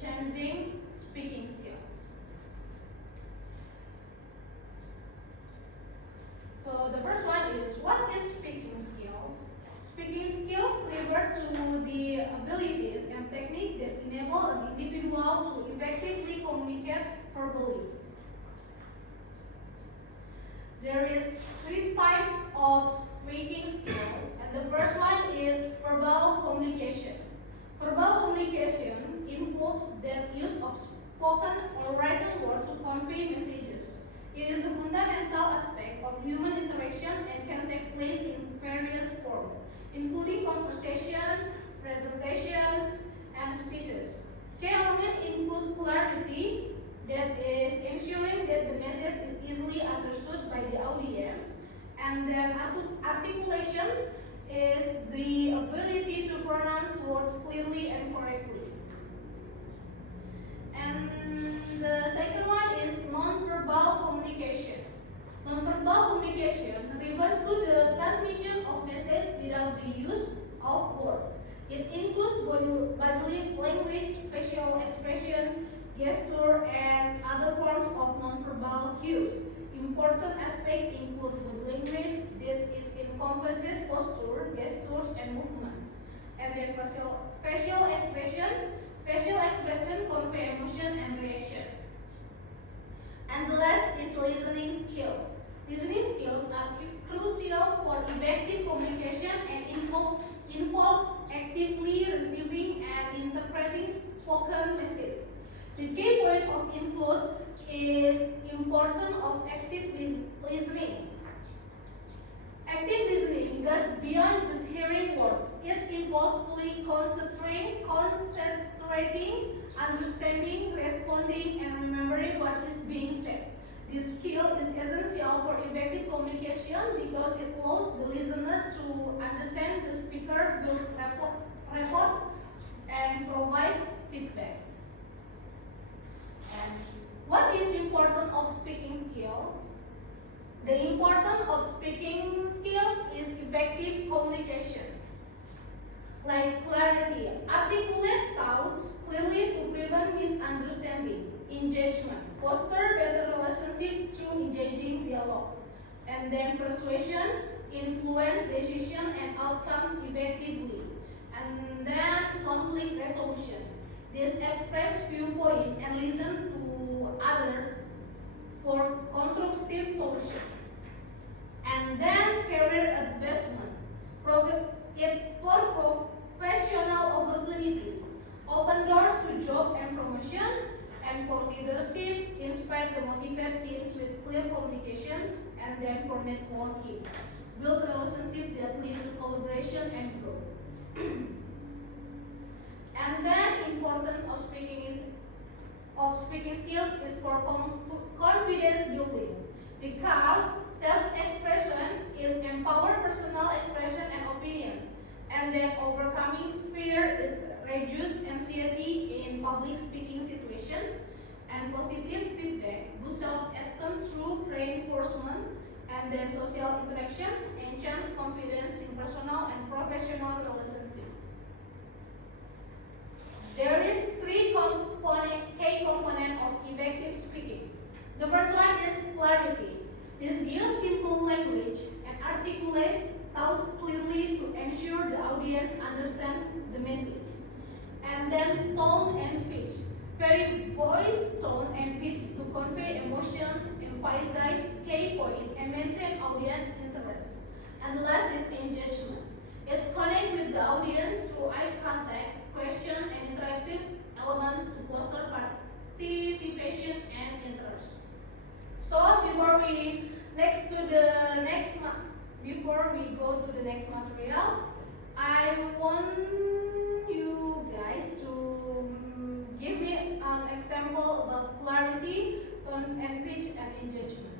changing speaking skills. So the first one is, what is speaking skills? Speaking skills refer to the abilities and techniques that enable an individual to effectively communicate verbally. There is 3 types of speaking skills, and the first one is verbal communication. Verbal communication involves the use of spoken or written words to convey messages. It is a fundamental aspect of human interaction and can take place in various forms, including conversation, presentation, and speeches. Key elements include clarity, that is ensuring that the message is easily understood by the audience, and then articulation is the ability to pronounce words clearly and correctly. And the second one is non-verbal communication. Non-verbal communication refers to the transmission of message without the use of words. It includes bodily language, facial expression, gesture, and other forms of non-verbal cues. Important aspects include body language. This encompasses posture, gestures, and movements. And then facial expression. Facial expression convey emotion and reaction. And the last is listening skills. Listening skills are crucial for effective communication and involve actively receiving and interpreting spoken messages. The key point of include is importance of active listening. Active listening goes beyond just hearing words. It involves fully concentrating, understanding, responding, and remembering what is being said. This skill is essential for effective communication because it allows the listener to understand the speaker, build rapport, and provide feedback. And what is important of speaking skill? The importance of speaking skills is effective communication, like clarity, articulate thoughts clearly to prevent misunderstanding, engagement, foster better relationship through engaging dialogue, and then persuasion, influence decision and outcomes effectively, and then conflict resolution. This express viewpoint and listen to others for constructive solution. And then career advancement. For professional opportunities, open doors to job and promotion, and for leadership, inspire to motivate teams with clear communication, and then for networking, build relationships that lead to collaboration and growth. And then importance of speaking skills is for confidence building, because self-expression is empower personal expression and opinions, and then overcoming fear is reduce anxiety in public speaking situation, and positive feedback boosts self-esteem through reinforcement, and then social interaction enhance confidence in personal and professional relationships. There is 3 key components of effective speaking. The first one is clarity. This use simple language and articulate thoughts clearly to ensure the audience understand the message. And then tone and pitch. Vary voice, tone, and pitch to convey emotion, emphasize key point, and maintain audience interest. And the last is engagement. It's connect with the audience through eye contact, question, and interactive elements to foster participation and interest. So before we go to the next material, I want you guys to give me an example about clarity, tone and pitch, and engagement.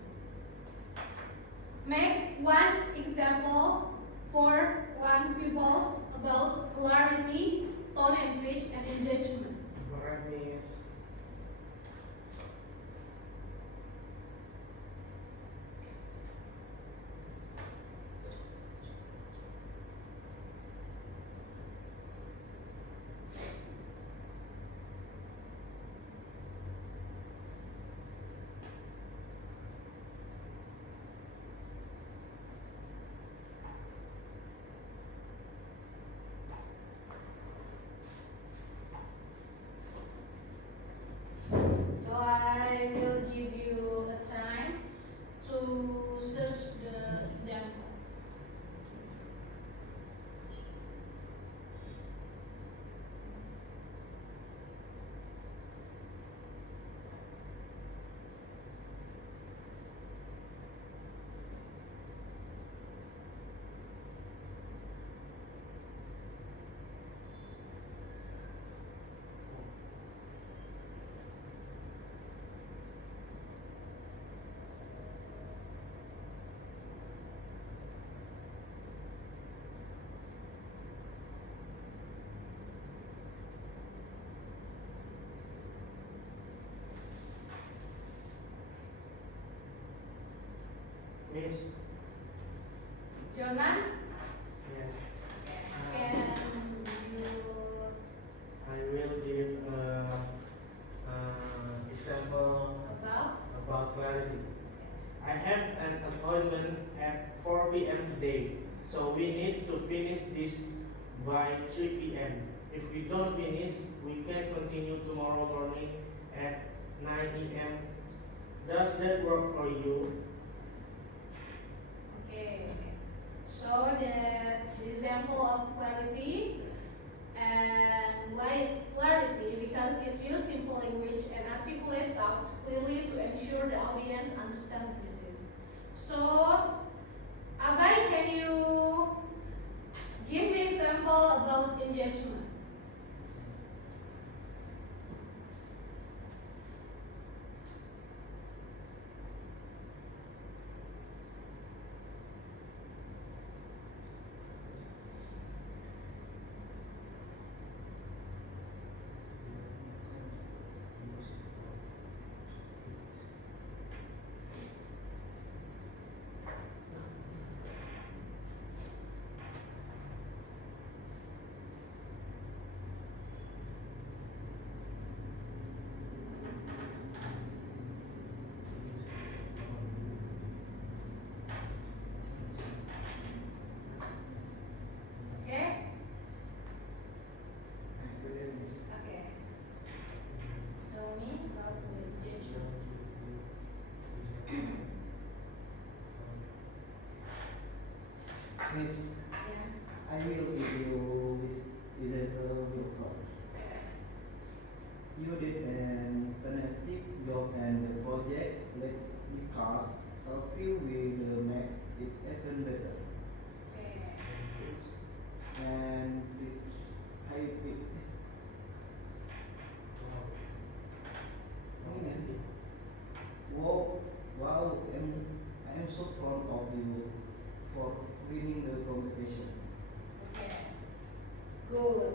Make one example for one people about clarity, tone and pitch, and engagement. So I will give you a time to search the example. Miss, Jonan, yes. can you I will give example about? about clarity. I have an appointment at 4 p.m. today, so we need to finish this by 3 p.m. If we don't finish, we can continue tomorrow morning at 9 a.m. Does that work for you? Okay. So that's the example of clarity. And why it's clarity? Because it's use simple language and articulate thoughts clearly to ensure the audience understands the message. So, Abai, can you give me example about engagement? Okay? Okay. Tell me about the engagement. Miss, Yeah. I will give you this example real talk. Okay. You did an fantastic job and the project let the cast help you will make it even better. Okay. And fix high fit. Wow, wow, I am so proud of you for winning the competition. Okay. Good.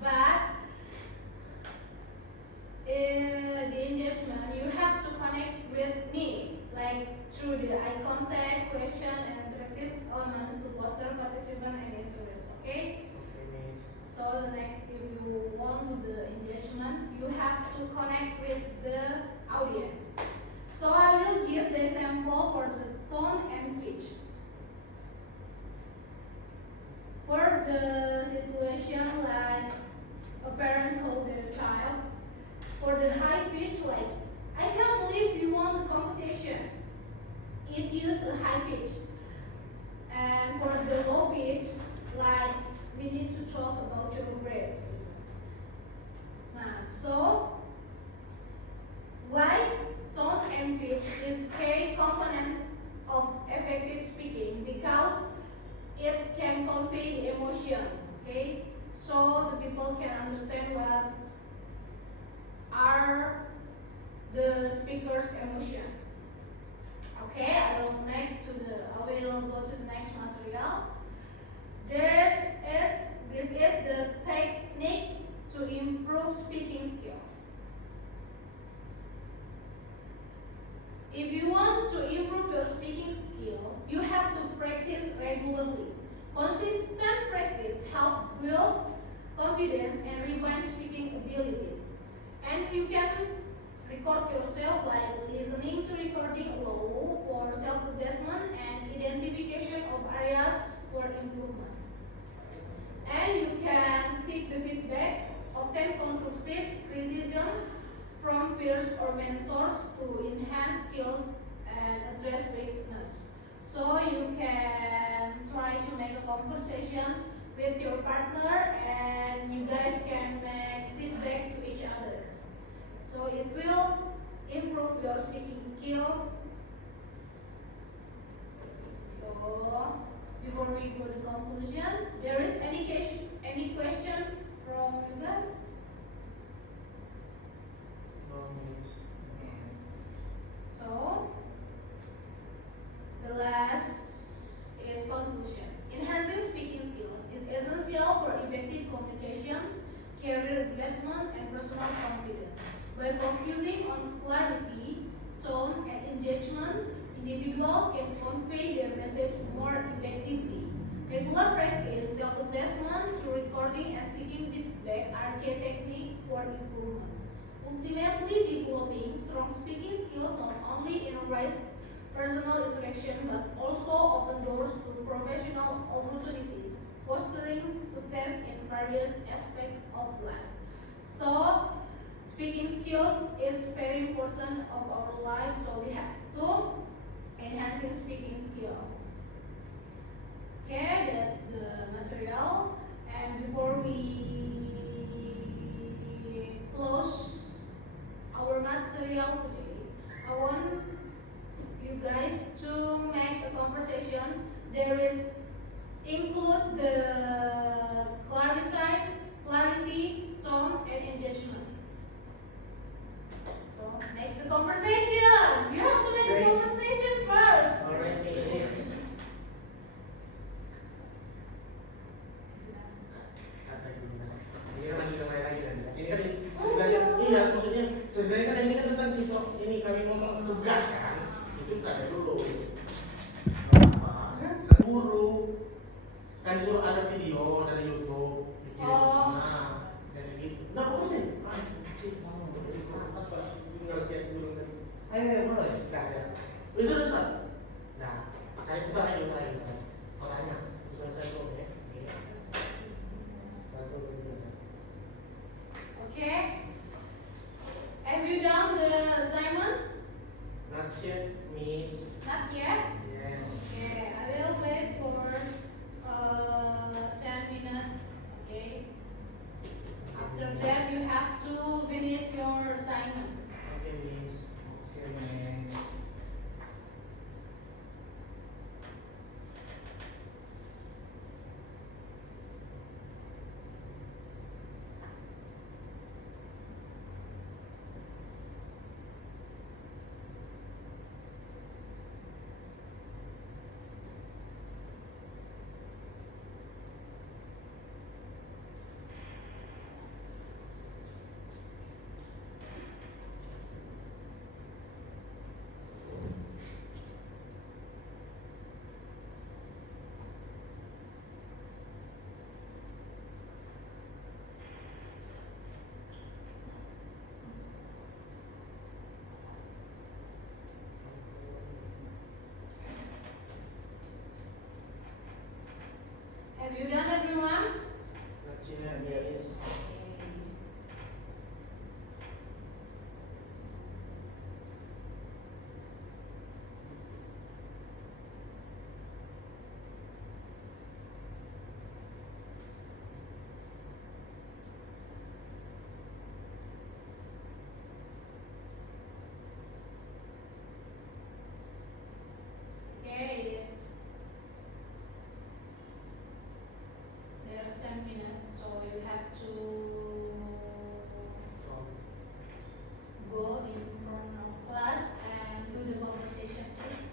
But in the engagement, you have to connect with me, like through the eye contact, question, and interactive elements to foster participation and interest. Okay. Okay, Miss. So the next, if you want to the engagement, you have to connect with the audience. So I will give the example for the tone and pitch. For the situation like a parent called their child, for the high pitch like, I can't believe you won the competition. It used a high pitch. And for the low pitch, like, we need to talk about your grade. Nah, so why tone and pitch is key components of effective speaking? Because it can convey the emotion, okay? So the people can understand what are the speaker's emotion. Okay, I will go to the next material. This is the techniques to improve speaking skills. If you want to improve your speaking skills, you have to practice regularly. Consistent practice helps build confidence and refine speaking abilities. And you can record yourself like listening to recording alone for self-assessment and identification of areas for improvement. And you can seek the feedback, obtain constructive criticism from peers or mentors to enhance skills and address weakness. So you can try to make a conversation with your partner and you guys can make feedback to each other. So it will improve your speaking skills. So before we go to conclusion, there is any question from you guys? No, miss. So the last is conclusion. Enhancing speaking skills is essential for effective communication, career advancement, and personal confidence. By focusing on clarity, tone, and engagement, individuals can convey their message more effectively. Regular practice, self-assessment, through recording, and seeking feedback are key techniques for improvement. Ultimately, developing strong speaking skills not only enrich personal interaction but also open doors to professional opportunities, fostering success in various aspects of life. So, speaking skills is very important of our life, so we have to enhancing speaking skills. Okay, that's the material. And before we close our material today, I want you guys to make a conversation. There is include the clarity, tone, and engagement. So make the conversation. You have to make the conversation first. Alright, miss. Ini kan lanjut yang lain lagi kan? Ini kan sebenarnya iya maksudnya sebenarnya kan ini kan tentang kita ini kami ngomong tugas kan itu kan ada dulu guru kan disuruh ada video dari YouTube bikin nah kayak gitu nah apa sih sih mau dari atas pak ngerti aku belum tadi ayo mulai nah ya itu udah nah kayak kita lagi kau tanya selesai tuh ya satu dua Okay. Have you done the assignment? not yet miss Not yet. yes Okay. I will wait for 10 minutes. Okay. After that, you have to finish your assignment. okay miss Okay, man. Have you done, everyone? not yet miss Okay. There's 10 minutes, so you have to from go in front of class and do the conversation, please.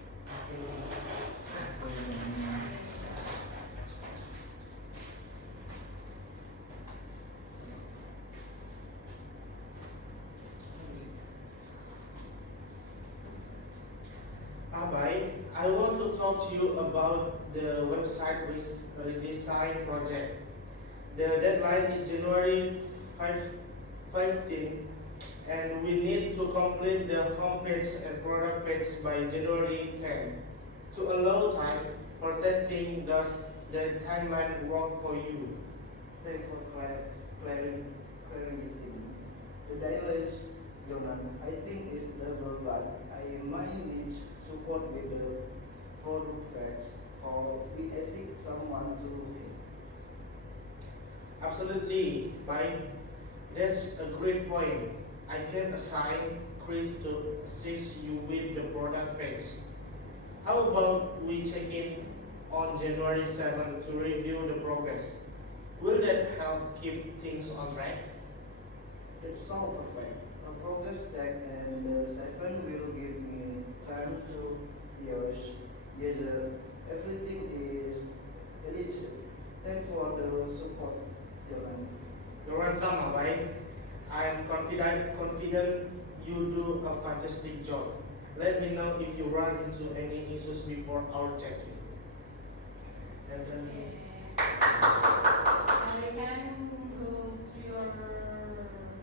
Abai, I want to talk to you about the website redesign project. The deadline is January 15 and we need to complete the homepage and product page by January 10. To allow time for testing, does the timeline work for you? Thanks for clarifying. The deadline Jonan. I think it's double, but I might need support with the product facts or we ask someone to look at. Absolutely, Mike. That's a great point. I can assign Chris to assist you with the product page. How about we check in on January 7th to review the progress? Will that help keep things on track? That sounds perfect. A progress check and the second will give me time to use. Yes, everything is elite. Thanks for the support, Jonan. You're welcome, Abai. I am confident you do a fantastic job. Let me know if you run into any issues before our check-in. Okay. Now you can go to your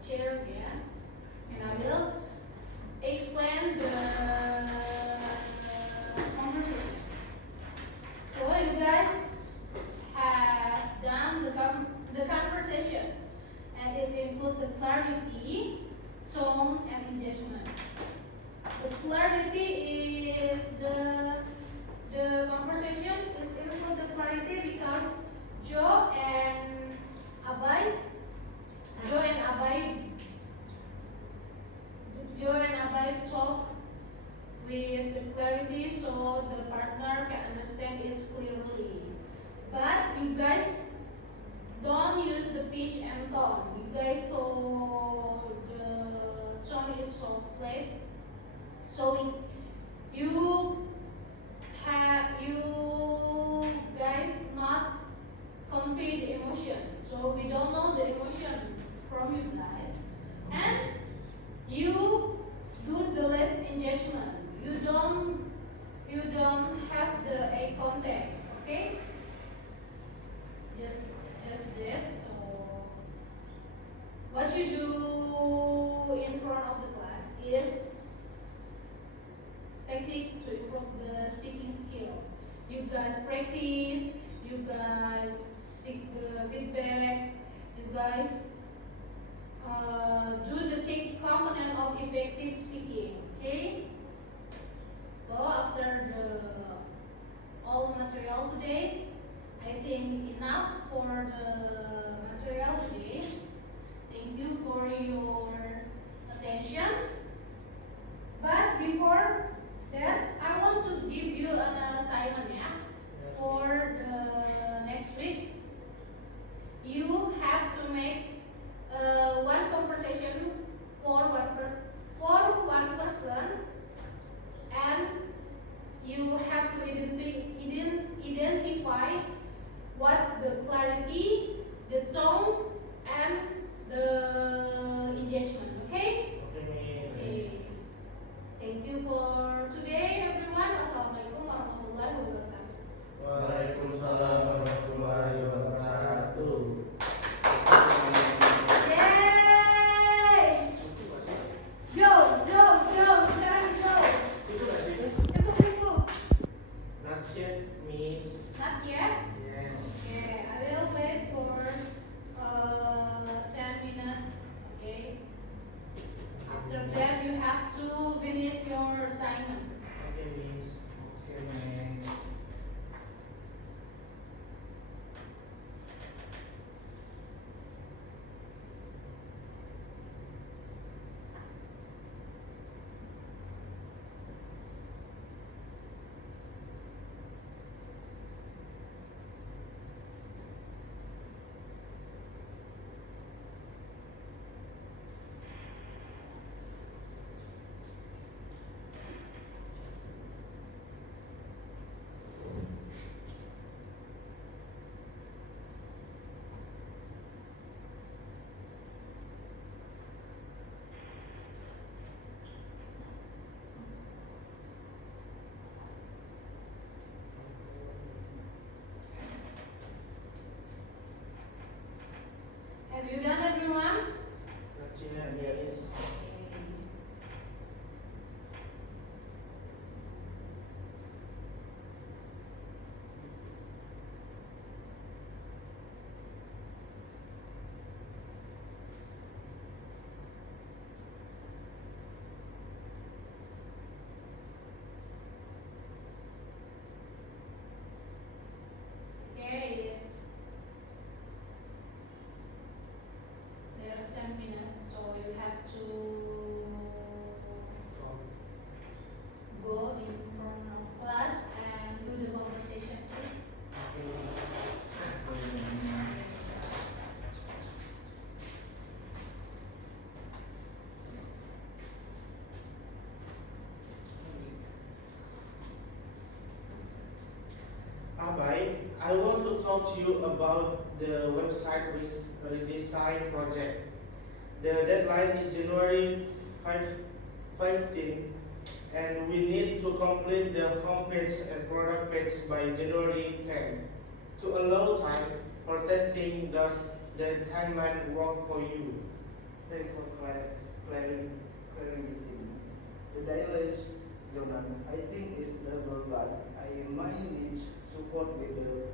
chair again, and I will explain the conversation. So you guys have done the conversation, and it includes the clarity, tone, and engagement. The clarity is the conversation. It includes the clarity because Joe and Abai, Joe and Abai, Joe and Abai talk with the clarity so the partner can understand it clearly. But you guys don't use the pitch and tone. You guys so the tone is so flat. So you guys not convey the emotion. So we don't know the emotion from you guys. And you do the less engagement. You don't have the eye contact, okay? Just that. So what you do in front of the class is technique to improve the speaking skill. You guys practice, you guys seek the feedback, you guys do the key component of effective speaking, okay? So after all material today, I think enough for the material today. Thank you for your attention. But before that, I want to give you an assignment, for the next week. You have to make one conversation for one person, and you have to identify what's the clarity, the tone, and the engagement. Okay? Okay, Miss. Okay. Thank you for today, everyone. Wassalamualaikum warahmatullahi wabarakatuh. Waalaikumsalam warahmatullahi wabarakatuh. Yeay! Joe, sekarang Joe. Situ nggak sih? Cukup. Not yet, Miss. Not yet? Yes. Okay, I will wait for 10 minutes. Okay. After that, you have to finish your assignment. Okay, Miss. Okay, man. Have you done, everyone? Not yet, Miss. Okay, there's 10 minutes, so you have to go in front of class and do the conversation, please. Abai, I want to talk to you about the website redesign project. The deadline is January 15, and we need to complete the homepage and product page by January 10. To allow time for testing, does the timeline work for you? Thanks for clarifying. The dialects, Jonan, I think is double, but I might need support with the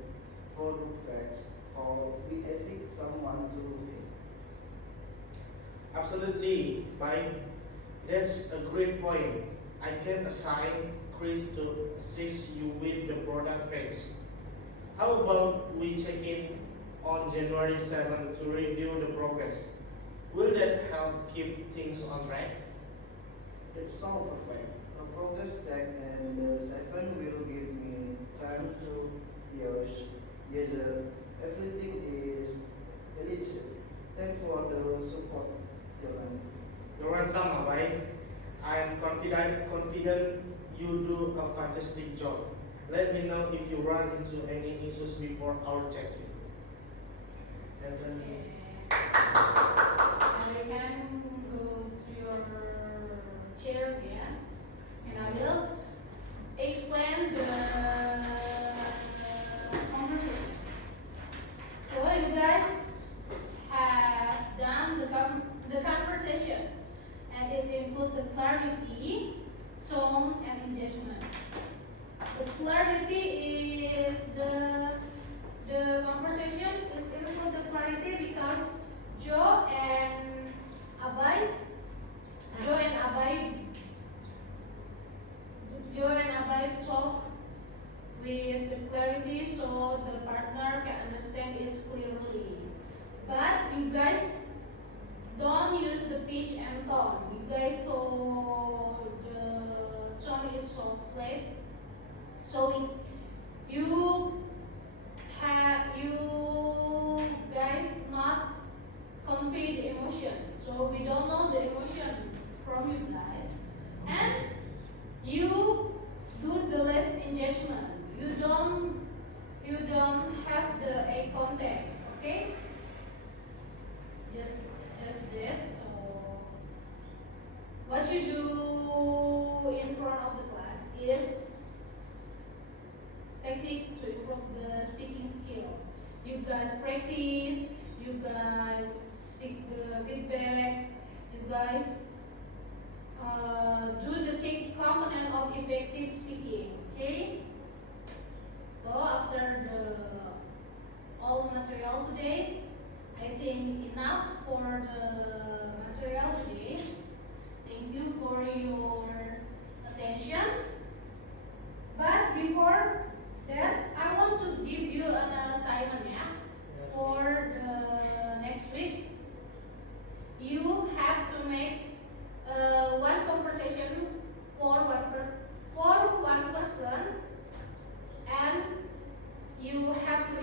product facts or we ask someone to look it. Absolutely, Mike. That's a great point. I can assign Chris to assist you with the product page. How about we check in on January 7 to review the progress? Will that help keep things on track? That sounds perfect. A progress check and the second will give me time to use user. Everything is elite. Thanks for the support, Jonan. You're welcome, Abai. I am confident you do a fantastic job. Let me know if you run into any issues before our check-in. Okay. Now you can go to your chair again, and I will explain the conversation. So you guys have done the conversation, and it includes the clarity, tone, and engagement. The clarity is the conversation. It includes the clarity because Joe and Abai, Joe and Abai, Joe and Abai talk with the clarity so the partner can understand it clearly. But you guys don't use the pitch and tone. You guys so the tone is so flat. So you guys not convey the emotion. So we don't know the emotion from you guys, and you do the less engagement. You don't have the eye contact. Okay, just that. So what you do in front of the class is technique to improve the speaking skill. You guys practice, you guys seek the feedback, you guys do the key component of effective speaking. Okay? So after all material today, I think enough for the material today. Thank you for your attention. But before that, I want to give you an assignment, yeah, for the next week. You have to make one conversation for one person, and you have to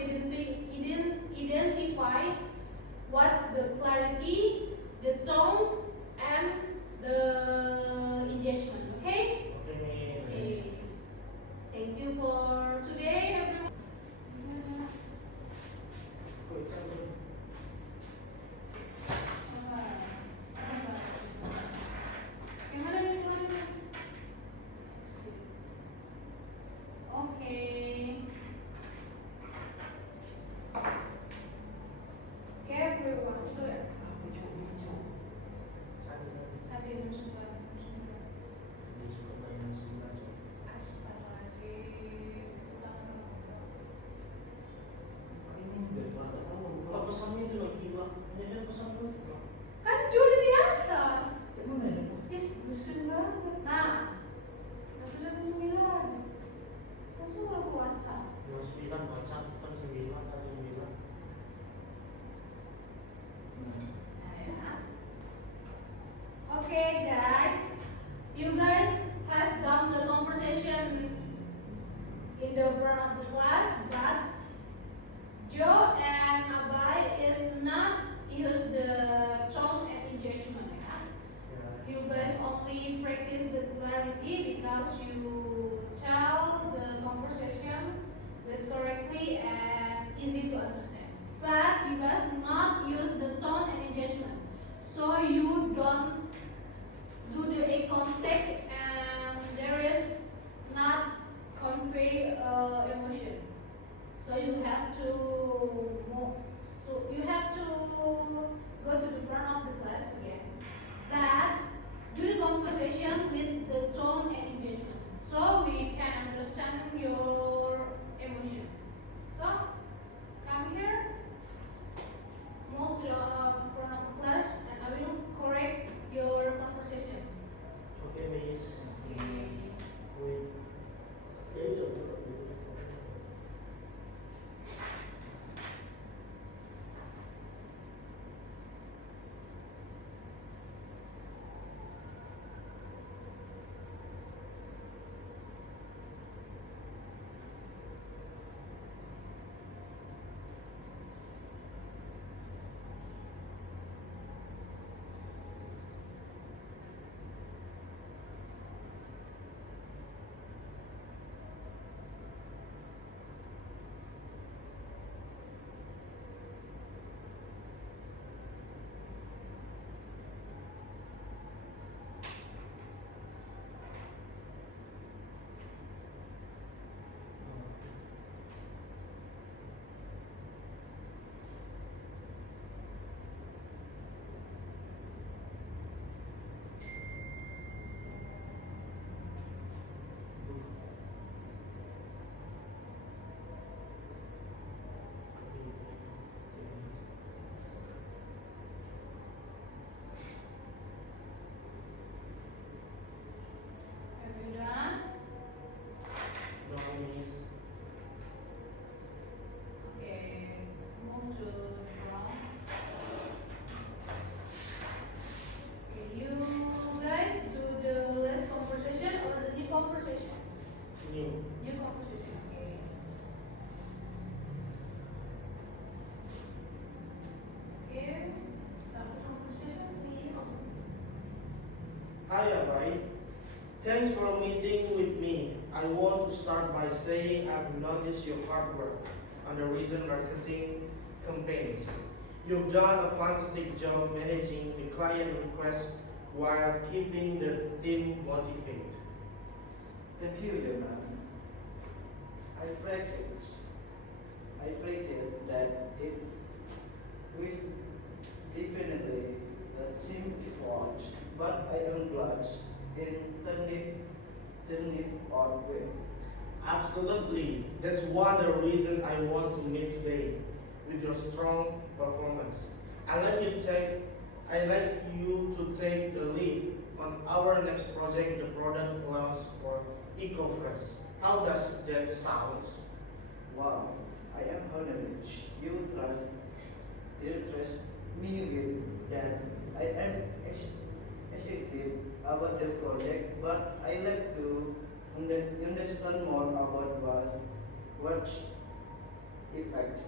identify what's the clarity, the tone, and the engagement. Okay? Okay. Thank you for today, everyone. Bye-bye. Bye-bye. You guys has done the conversation in the front of the class, but Joe and Abai is not use the tone and engagement. You guys only practice the clarity because you tell the conversation with correctly and easy to understand. But you guys not use the tone and engagement, so you don't do the eye contact and there is not convey emotion. So you have to move. So you have to go to the front of the class again. But do the conversation with the tone and engagement, so we can understand your emotion. So come here, move to the front of the class, and I will correct your conversation. Okay, Miss. Okay. Wait. Have you done? No, Miss. Okay. Move to the front. Okay, you guys do the last conversation or the new conversation? New. New conversation. Okay. Okay. Start the conversation, please. Hi, Abai. Thanks for meeting with me. I want to start by saying I've noticed your hard work on the recent marketing campaigns. You've done a fantastic job managing the client requests while keeping the team motivated. Thank you, Jonan. I practice. I practice that it was definitely a team effort, but I am glad in turn it out well. Absolutely. That's one of the reasons I want to meet today with your strong performance. I like you to take the lead on our next project, the product launch for EcoFresh. How does that sound? Wow, I am honored. You trust me with that. I am excited about the project, but I like to understand more about what effect.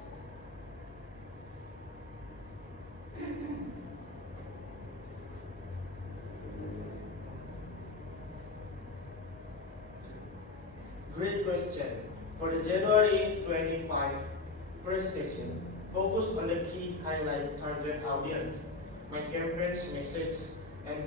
Great question. For the January 25 presentation, focus on the key highlight target audience, my campaign's message, and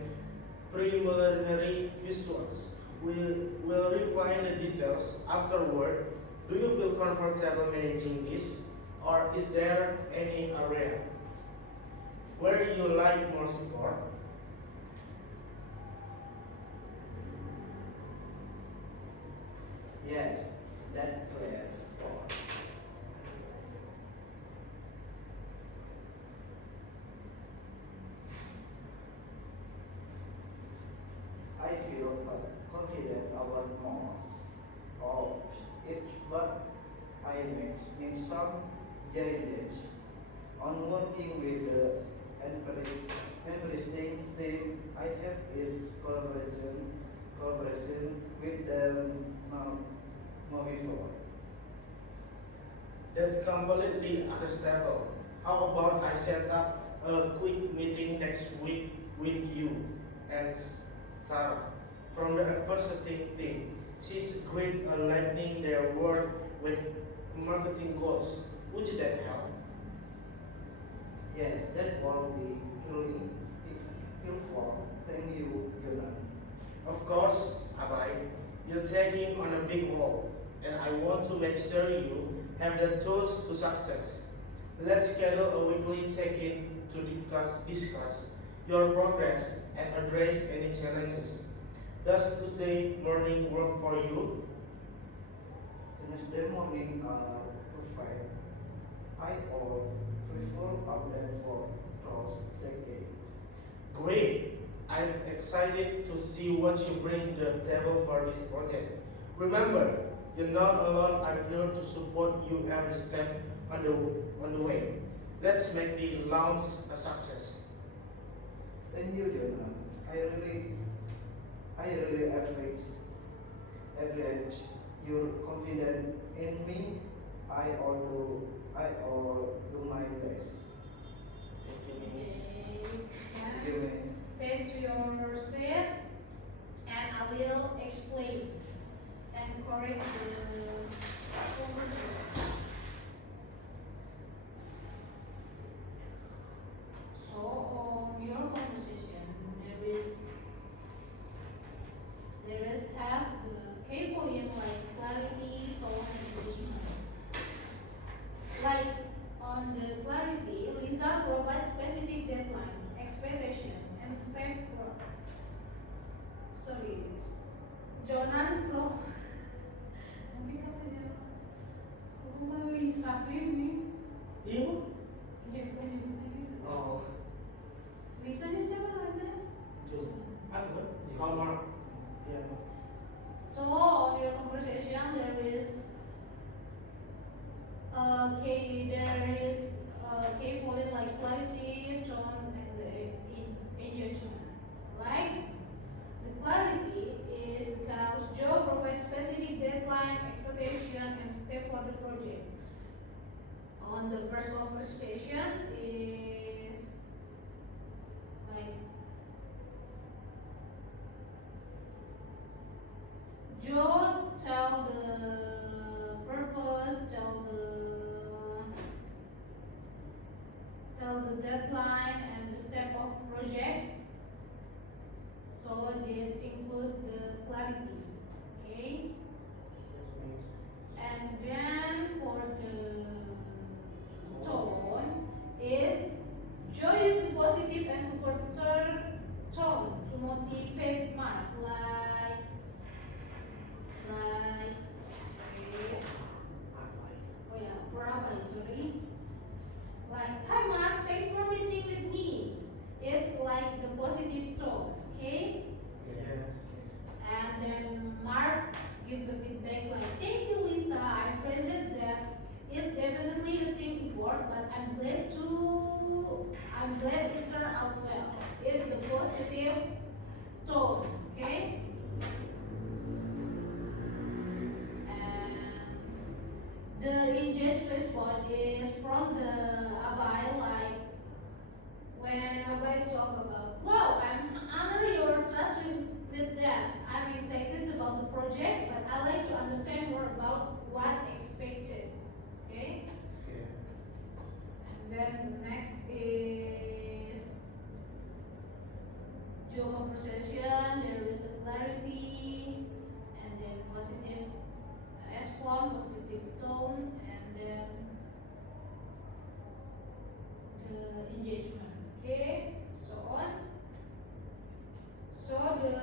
preliminary visuals. We'll refine the details afterward. Do you feel comfortable managing this? Or is there any area where you like more support? Yes, that clear for. I feel confident about most of it, but I make some changes on working with the encouraging team. I have its collaboration collaboration with them more before. That's completely understandable. How about I set up a quick meeting next week with you and Sarah from the advertising team. She's great at aligning their work with marketing goals. Would that help? Yes, that will be really helpful. Thank you, Jonah. Of course, Abai, you're taking on a big role, and I want to make sure you have the tools to success. Let's schedule a weekly check-in to discuss your progress and address any challenges. Does Tuesday morning work for you? Wednesday morning are perfect. I all prefer update for cross checking. Great! I'm excited to see what you bring to the table for this project. Remember, you're not alone. I'm here to support you every step on the way. Let's make the launch a success. Thank you, Jonah. I really appreciate your confidence in me. I all do my best. Thank you, Miss. Thank you, Miss. Back to your set, and I will explain and correct the overture. So on your conversation, there is have the key point like clarity, tone, and engagement. Like on the clarity, Lisa provides specific deadline, expectation, and step for. Sorry, Jonan from. Nanti katanya aku menulis instruksi ini. You? Ya bukan jemput Lisa. Oh, Lisanya siapa namanya? Jul. Aku kan? Kamar. Ya. So on your conversation there is key point like clarity, tone, and the engagement. Like the clarity is because Joe provides specific deadline, expectation, and step for the project. On the first conversation is like Joe tell the purpose, tell the deadline and the step of project. So this include the clarity, okay? And then for the tone is Joe use the positive and supporter tone to motivate Mark, like okay. Oh yeah, for Abai, sorry. Like, hi Mark, thanks for meeting with me. It's like the positive tone, okay? Yes. And then Mark give the feedback like, thank you Lisa, I appreciate that. It's definitely a team effort, but I'm glad it turned out well. It's the positive tone, okay? And the engaged response is from the Abai, like when Abai talk about, wow, I'm honor your trust with that. I'm excited about the project, but I like to understand more about what expected. Okay? And then the next is Joe conversation, there is a clarity, and then positive response, positive tone, and then the engagement. Okay, so on. So the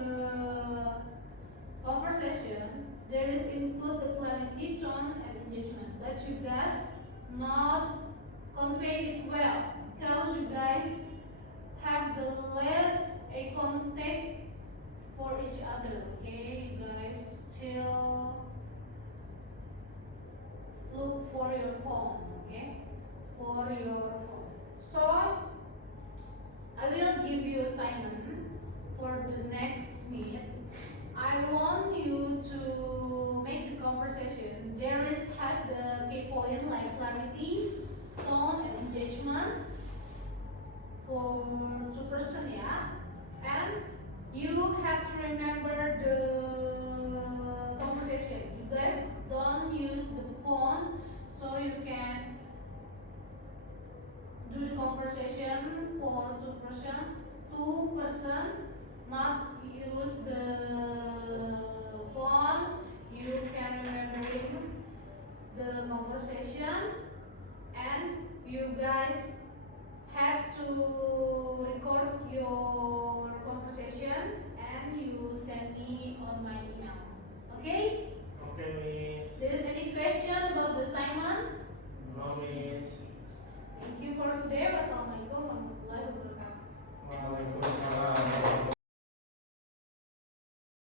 conversation there is include the clarity, tone, and engagement, but you guys not convey it well because you guys have the less a contact for each other. Okay, you guys still look for your phone. Okay, for your phone. So I will give you assignment for the next meet. I want you to make the conversation. Has the key point like clarity, tone, and engagement for two person, yeah. And you have to remember the conversation. You guys don't use the phone, so you can do the conversation for two person, not use the phone. You can remembering the conversation, and you guys have to record your conversation and you send me on my email. Okay? Okay,